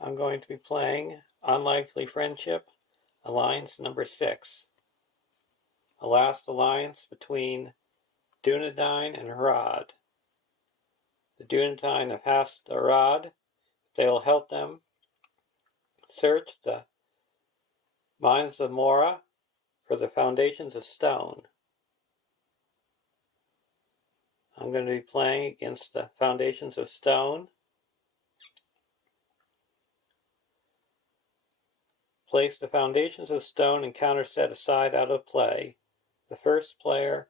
I'm going to be playing Unlikely Friendship, Alliance number 6. The last alliance between Dunedain and Harad. The Dunedain have asked Harad if they will help them search the mines of Mora for the foundations of stone. I'm going to be playing against the foundations of stone. Place the foundations of stone and counter set aside out of play. The first player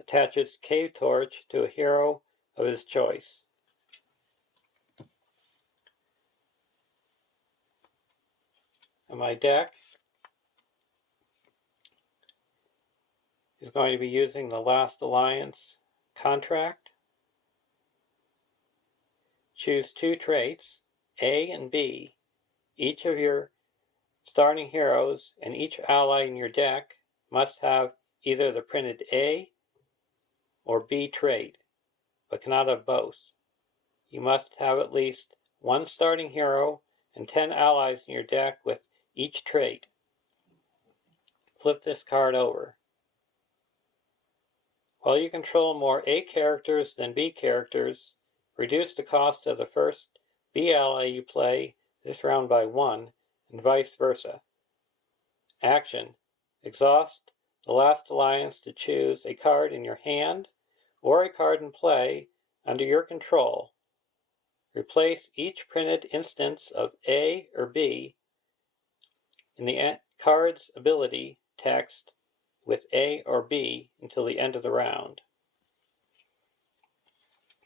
attaches Cave Torch to a hero of his choice. And my deck is going to be using the Last Alliance contract. Choose 2 traits, A and B. Each of your starting heroes and each ally in your deck must have either the printed A or B trait, but cannot have both. You must have at least 1 starting hero and 10 allies in your deck with each trait. Flip this card over. While you control more A characters than B characters, reduce the cost of the first B ally you play this round by 1, and vice versa. Action: exhaust the Last Alliance to choose a card in your hand or a card in play under your control. Replace each printed instance of A or B in the card's ability text with A or B until the end of the round.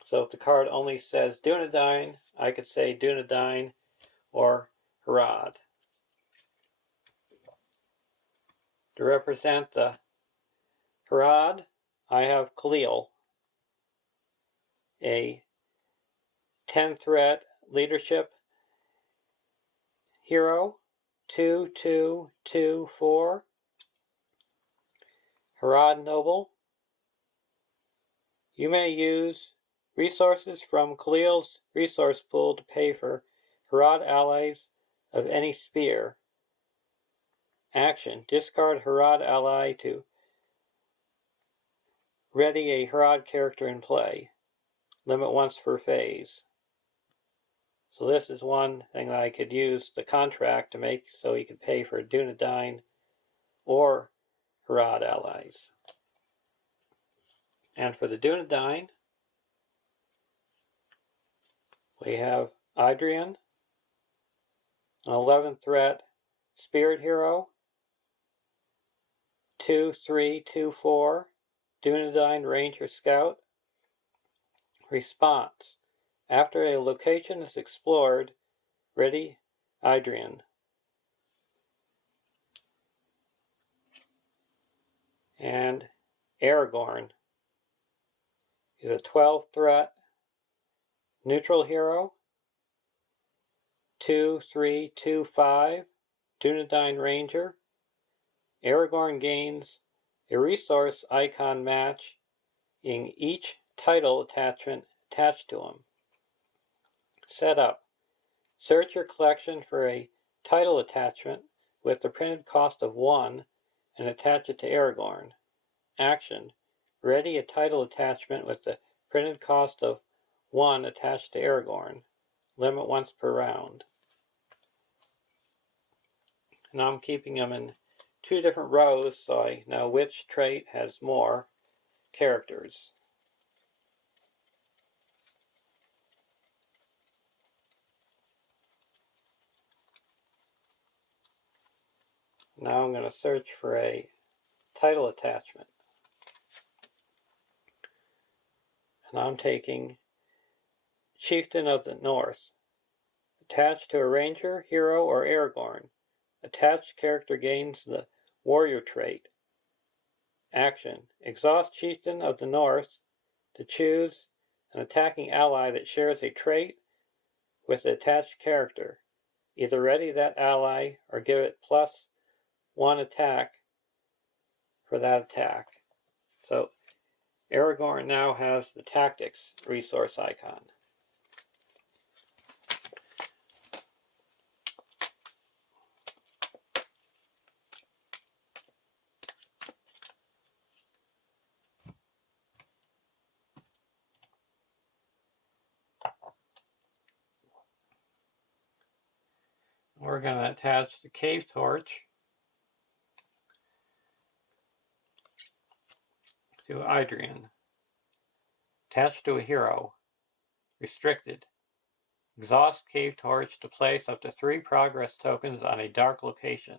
So if the card only says Dunedain, I could say Dunedain or Harad. To represent the Harad, I have Khalil, a 10-threat leadership hero, 2/2/2/4. Harad Noble. You may use resources from Khalil's resource pool to pay for Harad allies of any sphere. Action: discard Harad ally to ready a Harad character in play. Limit once per phase. So this is one thing that I could use the contract to make so you could pay for Dunedain or Harad allies. And for the Dunedain, we have Adrian, an 11th threat spirit hero, 2/3/2/4, Dunedain Ranger Scout. Response: after a location is explored, ready Adrian. And Aragorn is a 12th threat neutral hero, 2/3/2/5, Dunedain Ranger. Aragorn gains a resource icon match in each title attachment attached to him. Setup: search your collection for a title attachment with the printed cost of 1 and attach it to Aragorn. Action: ready a title attachment with the printed cost of 1 attached to Aragorn. Limit once per round. Now I'm keeping them in 2 different rows so I know which trait has more characters. Now I'm going to search for a title attachment. And I'm taking Chieftain of the North. Attached to a ranger, hero, or Aragorn. Attached character gains the warrior trait. Action: exhaust Chieftain of the North to choose an attacking ally that shares a trait with the attached character. Either ready that ally or give it +1 attack for that attack. So Aragorn now has the tactics resource icon. we're going to attach the cave torch to Adrian. Attached to a hero. Restricted. Exhaust cave torch to place up to 3 progress tokens on a dark location.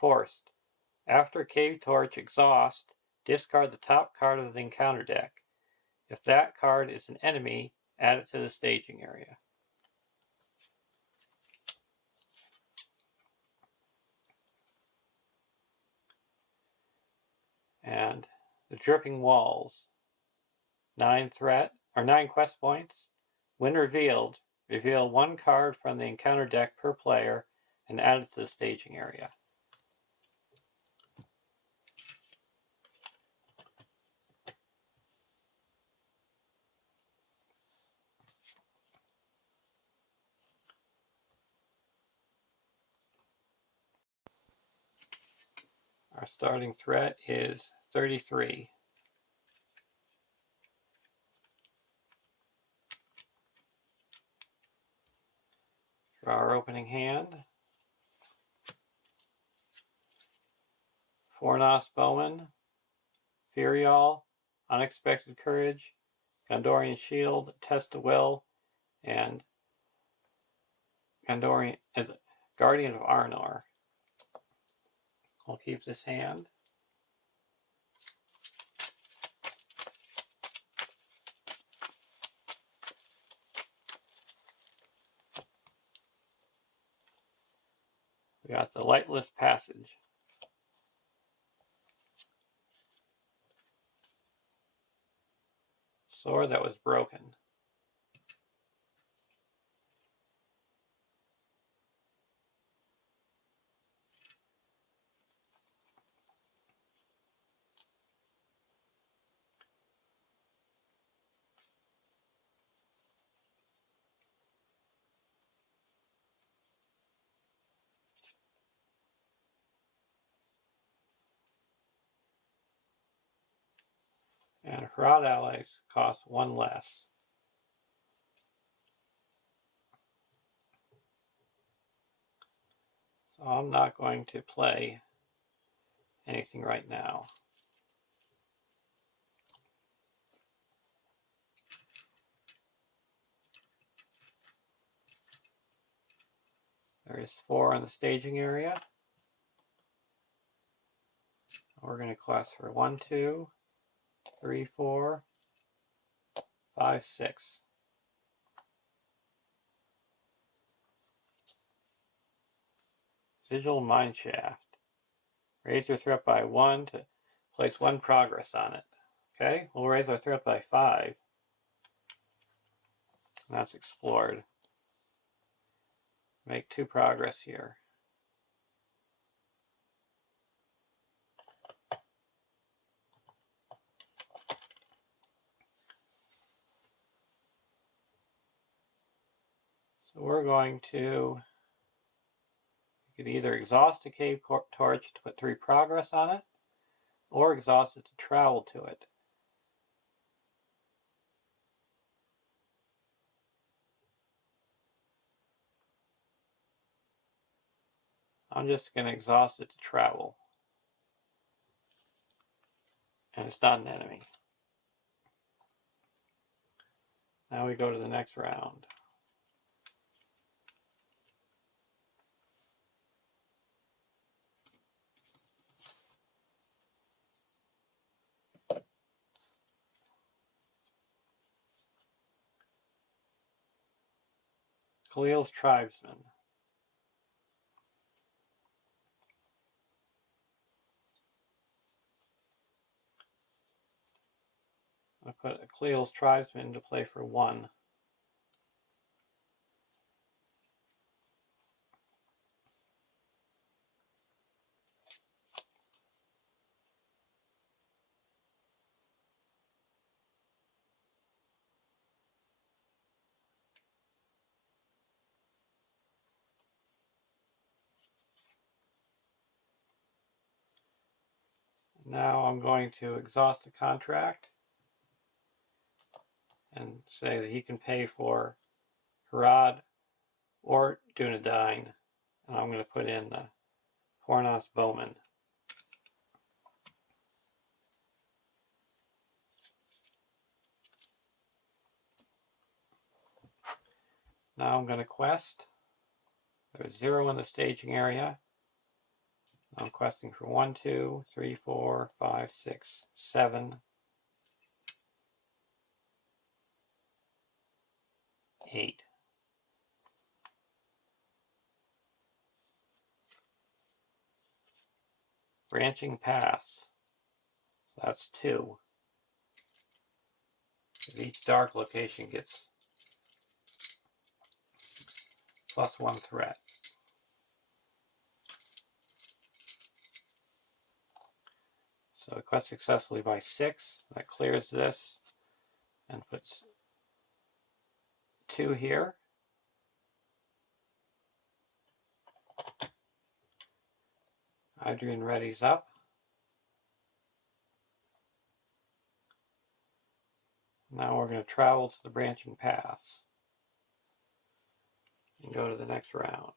Forced. After cave torch exhaust, discard the top card of the encounter deck. If that card is an enemy, add it to the staging area. And the Dripping Walls. 9 quest points. When revealed, reveal 1 card from the encounter deck per player and add it to the staging area. Our starting threat is 33. Draw our opening hand. Fornos Bowman, Furial, Unexpected Courage, Gondorian Shield, Test of Will, and Guardian of Arnor. I'll keep this hand. We got the Lightless Passage. Sword that was broken. And Harad allies cost 1 less. So I'm not going to play anything right now. There is 4 in the staging area. We're going to class for 1, 2, 3, 4, 5, 6. Sigil Mineshaft. Raise your threat by 1 to place 1 progress on it. Okay, we'll raise our threat by 5. And that's explored. Make 2 progress here. So we're going to, you could either exhaust a cave torch to put 3 progress on it, or exhaust it to travel to it. I'm just going to exhaust it to travel. And it's not an enemy. Now we go to the next round. Khalil's Tribesman. I put a Khalil's Tribesman to play for 1. Now I'm going to exhaust the contract and say that he can pay for Harad or Dunedain And I'm going to put in Hornos Bowman. Now I'm going to quest. There's 0 in the staging area. I'm questing for 1, 2, 3, 4, 5, 6, 7, 8. Branching paths. So that's 2. Each dark location gets +1 threat. So quest successfully by 6. That clears this and puts 2 here. Adrian readies up. Now we're going to travel to the branching paths and go to the next round.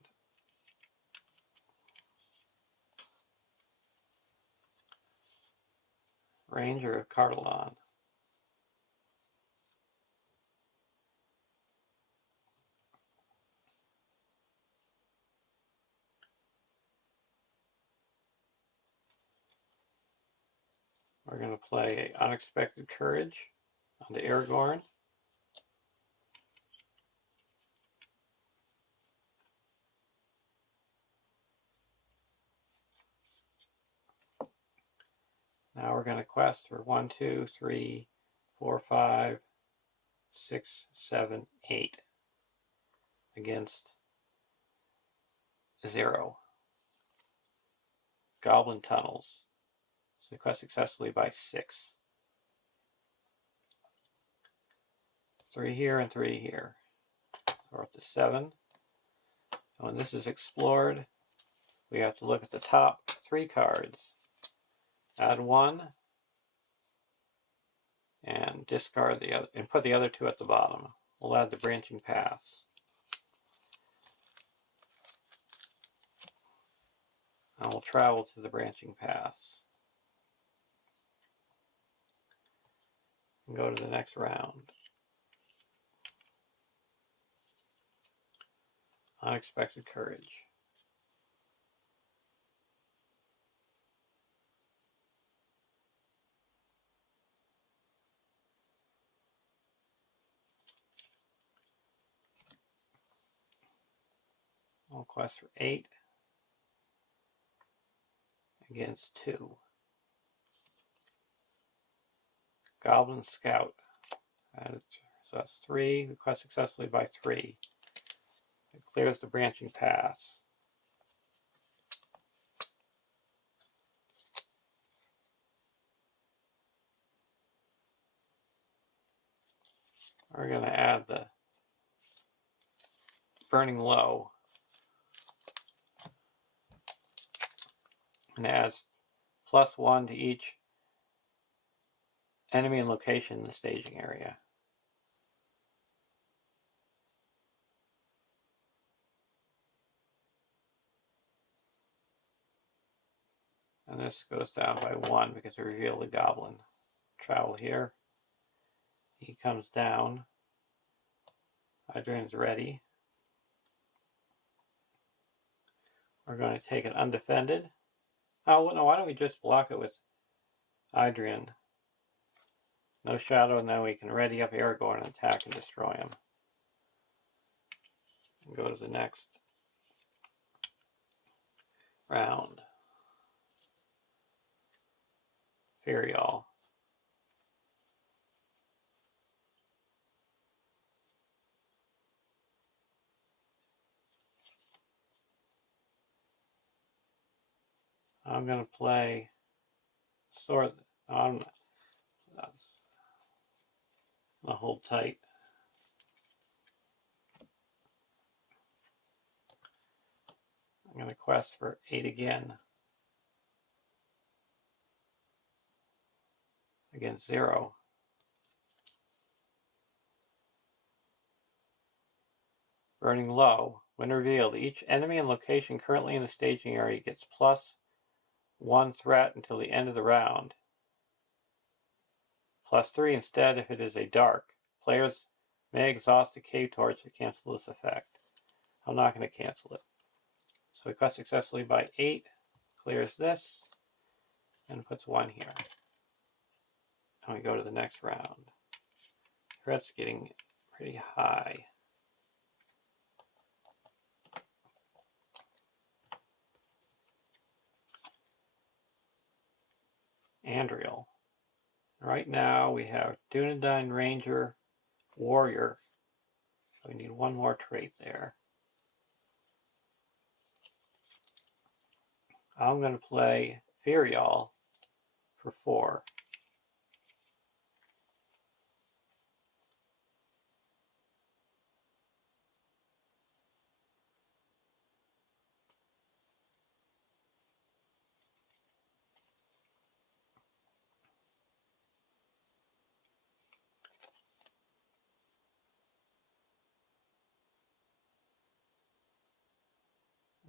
Ranger of Cardelon. We're going to play Unexpected Courage on the Aragorn. Now we're going to quest for 1, 2, 3, 4, 5, 6, 7, 8 against 0. Goblin Tunnels. So quest successfully by 6. 3 here and 3 here. So we're up to 7. And when this is explored, we have to look at the top 3 cards. Add 1 and discard the other, and put the other 2 at the bottom. We'll add the branching paths. And we'll travel to the branching paths. And go to the next round. Unexpected Courage. We'll quest for 8 against 2. Goblin Scout. So that's 3. We quest successfully by 3. It clears the branching paths. We're going to add the Burning Low. And it adds +1 to each enemy and location in the staging area. And this goes down by 1 because we reveal the goblin. Travel here. He comes down. Adrian's ready. We're going to take it undefended. Oh, no, why don't we just block it with Adrian? No shadow, and then we can ready up Aragorn and attack and destroy him. And go to the next round. Ferial. I'm going to play Sword. I'm going to hold tight. I'm going to quest for 8 again against 0. Burning Low. When revealed, each enemy and location currently in the staging area gets +1 threat until the end of the round. +3 instead if it is a dark. Players may exhaust the cave torch to cancel this effect. I'm not going to cancel it. So we cut successfully by 8, clears this, and puts 1 here. And we go to the next round. Threat's getting pretty high. Andriel. Right now we have Dunedain Ranger, Warrior. So we need 1 more trait there. I'm going to play Ferial for 4.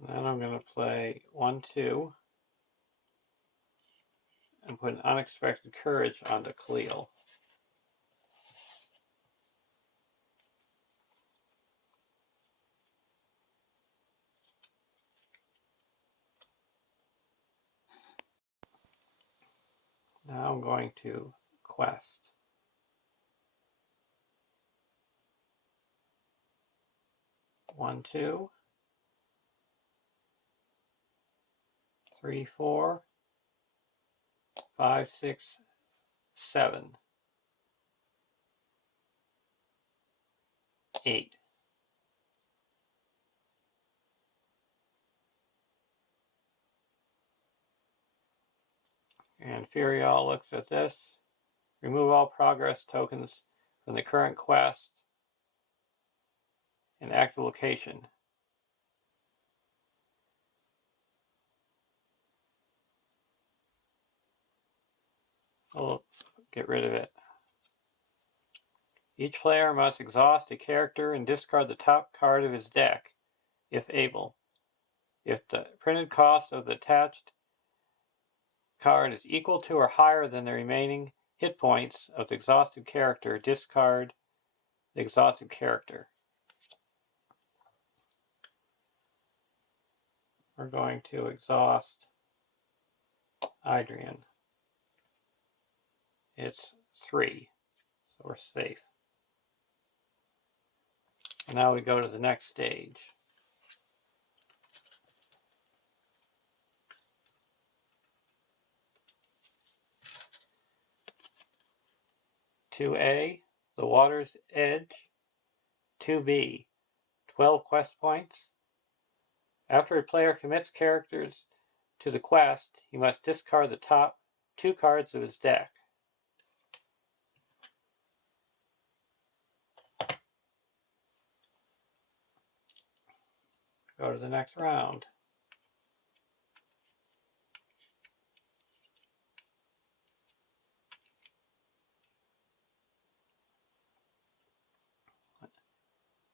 Then I'm going to play 1/2 and put an Unexpected Courage onto Khalil. Now I'm going to quest. 1/2, 3, 4, 5, 6, 7, 8. And Ferial looks at this. Remove all progress tokens from the current quest and active location. We'll get rid of it. Each player must exhaust a character and discard the top card of his deck, if able. If the printed cost of the attached card is equal to or higher than the remaining hit points of the exhausted character, discard the exhausted character. We're going to exhaust Adrian. It's 3, so we're safe. And now we go to the next stage. (2A), The Water's Edge. 2B, 12 quest points. After a player commits characters to the quest, he must discard the top 2 cards of his deck. Go to the next round.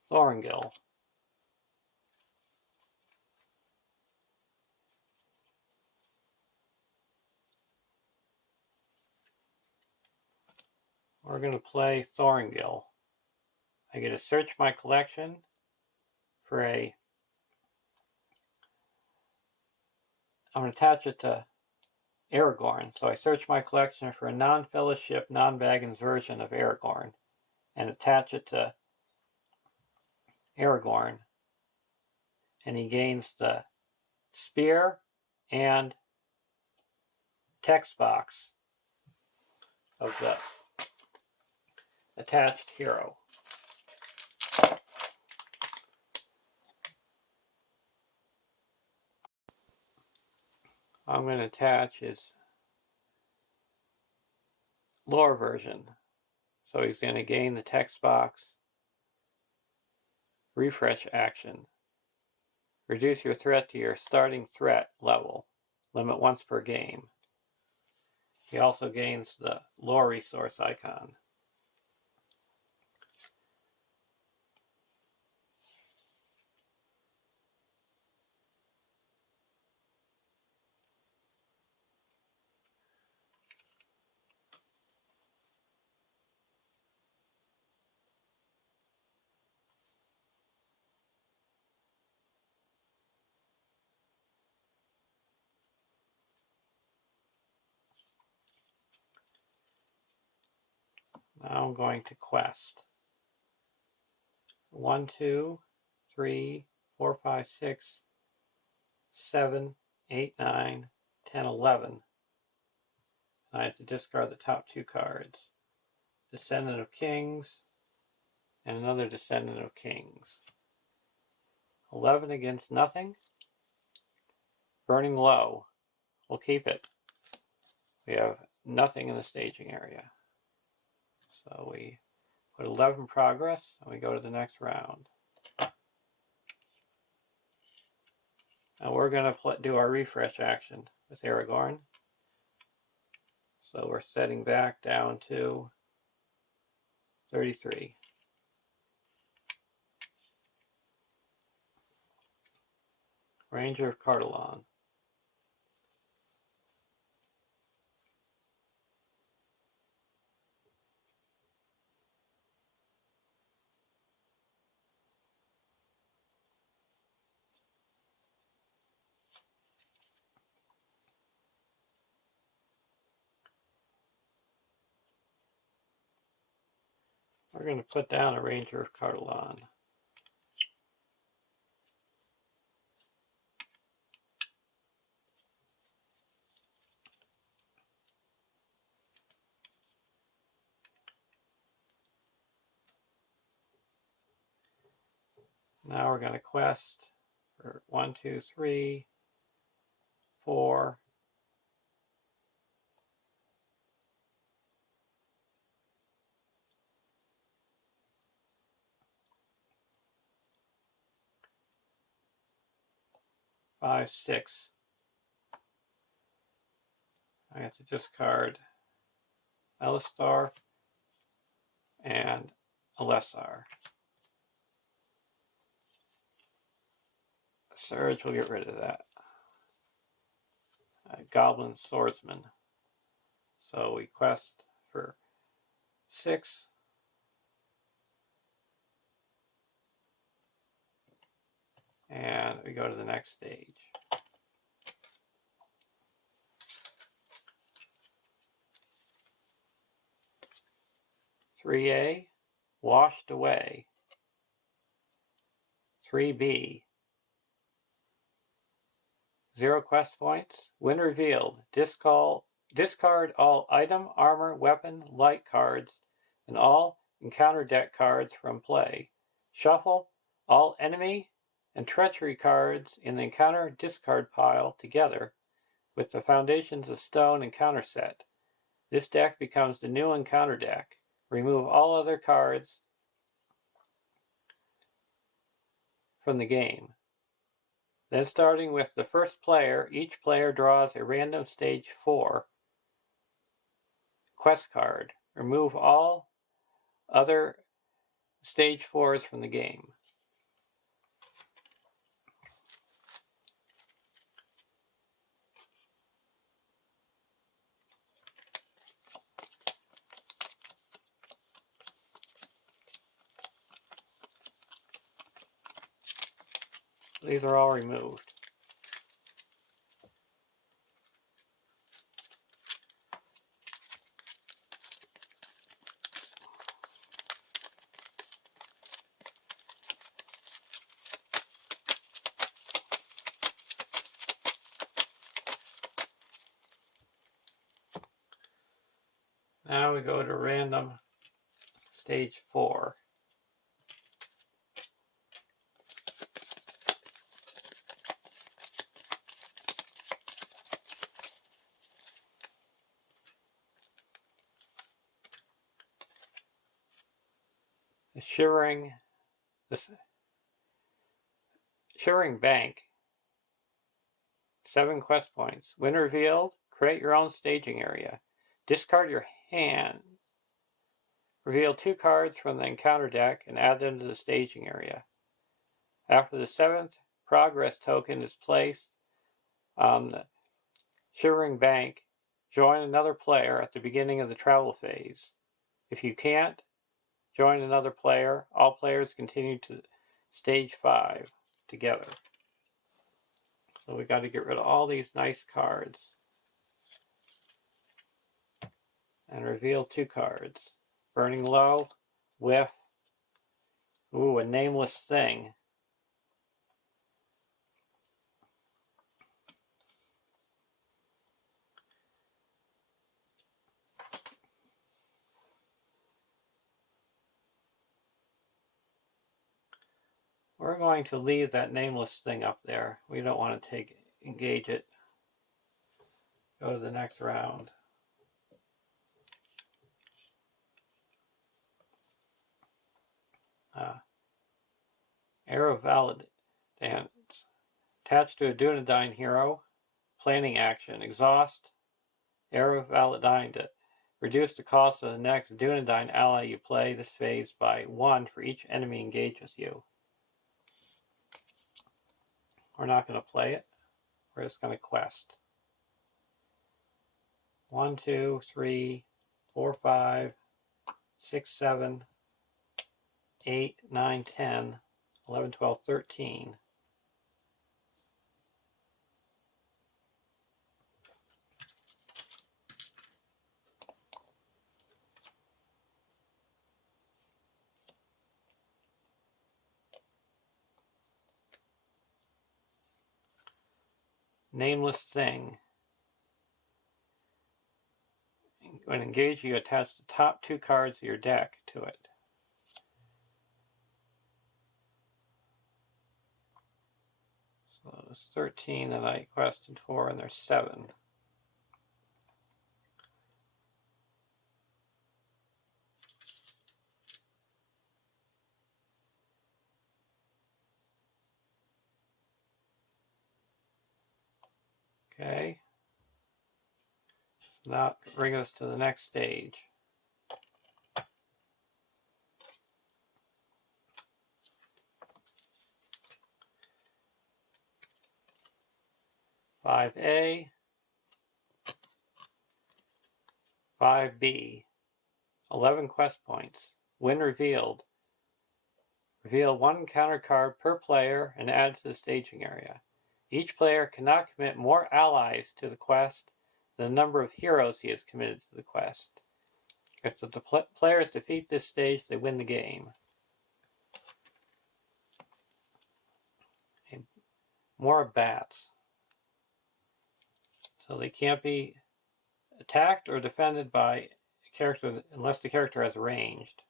Thorngil. We're going to play Thorngil. I get to search my collection for I'm going to attach it to Aragorn. So I search my collection for a non-fellowship, non-Baggins version of Aragorn and attach it to Aragorn. And he gains the spear and text box of the attached hero. I'm going to attach his lore version. So he's going to gain the text box refresh action. Reduce your threat to your starting threat level. Limit once per game. He also gains the lore resource icon. Now I'm going to quest. 1, 2, 3, 4, 5, 6, 7, 8, 9, 10, 11. I have to discard the top 2 cards. Descendant of Kings and another Descendant of Kings. 11 against nothing. Burning Low. We'll keep it. We have nothing in the staging area. So we put 11 progress and we go to the next round. Now we're going to do our refresh action with Aragorn. So we're setting back down to 33. Ranger of Cardolan. We're going to put down a Ranger of Cardolan. Now we're going to quest for 1, 2, 3, 4, 5, 6. I have to discard LOTR and a LSR. Surge will get rid of that. Goblin Swordsman. So we quest for 6. And we go to the next stage. 3A, Washed Away. 3B, 0 quest points. When revealed, discard all item, armor, weapon, light cards, and all encounter deck cards from play. Shuffle all enemy and treachery cards in the encounter discard pile together with the Foundations of Stone encounter set. This deck becomes the new encounter deck. Remove all other cards from the game. Then starting with the first player, each player draws a random stage 4 quest card. Remove all other stage 4s from the game. These are all removed. Now we go to random stage 4. The Shivering Bank, 7 quest points. When revealed, create your own staging area. Discard your hand. Reveal 2 cards from the encounter deck and add them to the staging area. After the 7th progress token is placed on the Shivering Bank, join another player at the beginning of the travel phase. If you can't join another player, all players continue to stage 5 together. So we got to get rid of all these nice cards and reveal 2 cards. Burning low. Whiff. Ooh, a nameless thing. We're going to leave that nameless thing up there. We don't want to engage it. Go to the next round. Arrow Valid Dance. Attached to a Dunedain hero. Planning action. Exhaust. Arrow Validine to reduce the cost of the next Dunedain ally you play this phase by 1 for each enemy engaged with you. We're not going to play it. We're just going to quest. 1, 2, 3, 4, 5, 6, 7, 8, 9, 10, 11, 12, 13. Nameless thing. When engaged, you attach the top 2 cards of your deck to it. So there's 13 that I quested for, and there's 7. Okay. So that brings us to the next stage. Five A, 5B, 11 quest points. When revealed, reveal 1 counter card per player and add to the staging area. Each player cannot commit more allies to the quest than the number of heroes he has committed to the quest. If the players defeat this stage, they win the game. Okay. More bats. So they can't be attacked or defended by a character unless the character has ranged.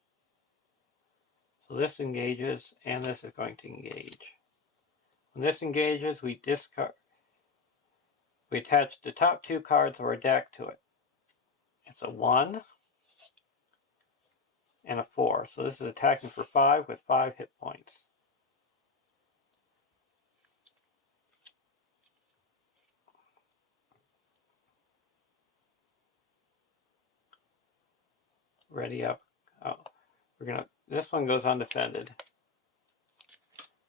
So this engages, and this is going to engage. When this engages, we discard. We attach the top 2 cards of our deck to it. It's a 1 and a 4. So this is attacking for 5 with 5 hit points. Ready up. Oh, this one goes undefended.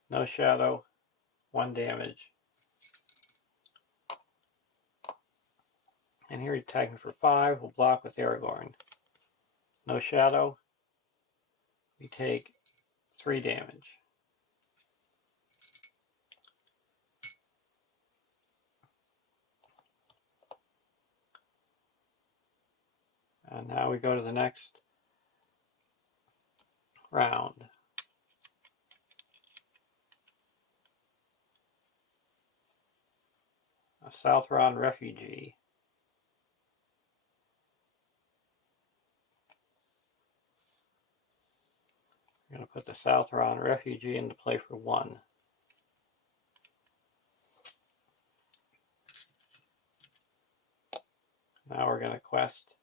No shadow, 1 damage. And here he's attacking for 5. We'll block with Aragorn. No shadow. We take 3 damage. And now we go to the next round. A Southron refugee. I'm going to put the Southron refugee into play for 1. Now we're going to quest.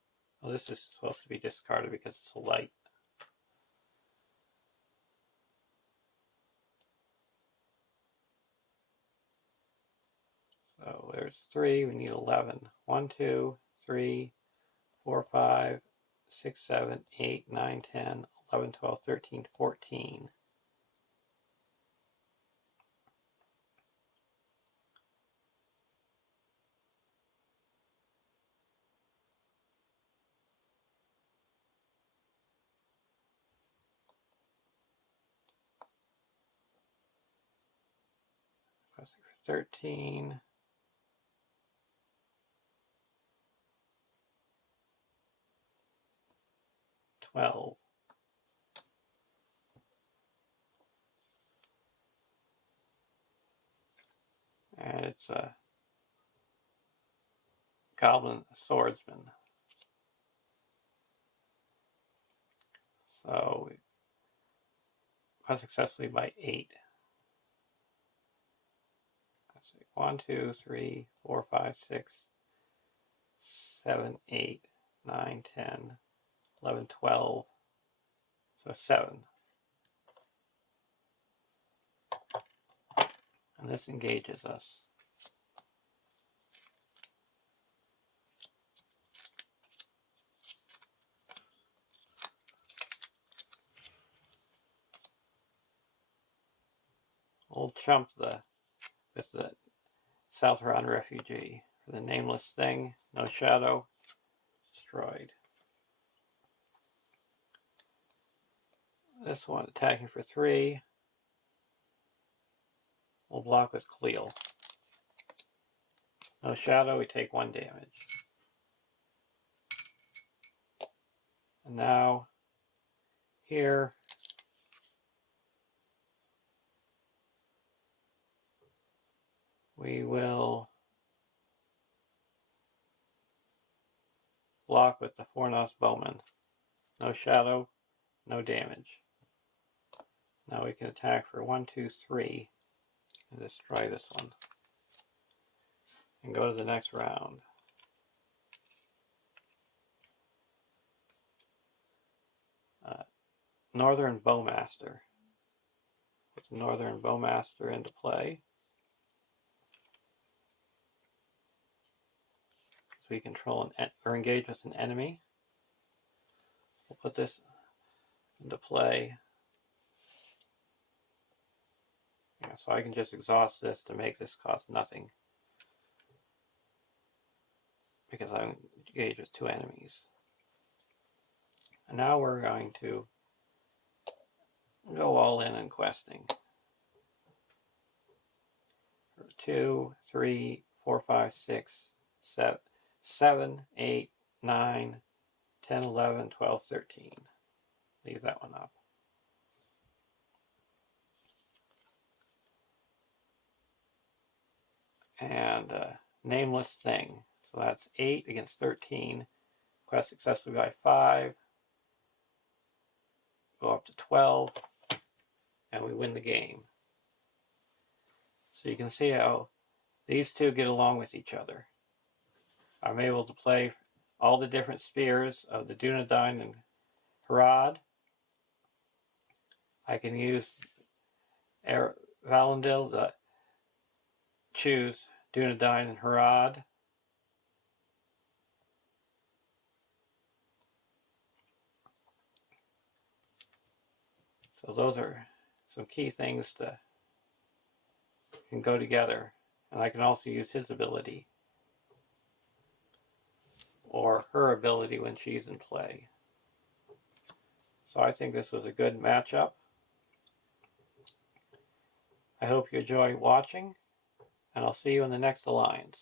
Well, this is supposed to be discarded because it's a light. So there's 3. We need 11. 1, 2, 3, 4, 5, 6, 7, 8, 9, 10, 11, 12, 13, 14. Questing for 13. 12. And it's a goblin swordsman. So we got successfully by 8. Let's see, 1, 2, 3, 4, 5, 6, 7, 8, 9, 10, 11, 12. So 7. And this engages us. Old chump with the South Harad refugee. For the nameless thing, no shadow, destroyed. This one attacking for 3. We'll block with Cleel. No shadow, we take 1 damage. And now, here, we will block with the Fornos Bowman. No shadow, no damage. Now we can attack for 1, 2, 3 and destroy this one. And go to the next round. Northern Bowmaster. Put the Northern Bowmaster into play. So we control or engage with an enemy. We'll put this into play. Yeah, so I can just exhaust this to make this cost nothing. Because I'm engaged with 2 enemies. And now we're going to go all in questing. 2, 3, 4, 5, 6, 7, 8, 9, 10, 11, 12, 13. Leave that one up. And nameless thing. So that's 8 against 13. Quest successfully by 5. Go up to 12. And we win the game. So you can see how these two get along with each other. I'm able to play all the different spears of the Dunedain and Harad. I can use Valendil to choose Dunedain and Harad. So those are some key things that can go together. And I can also use his ability or her ability when she's in play. So I think this was a good matchup. I hope you enjoy watching, and I'll see you in the next alliance.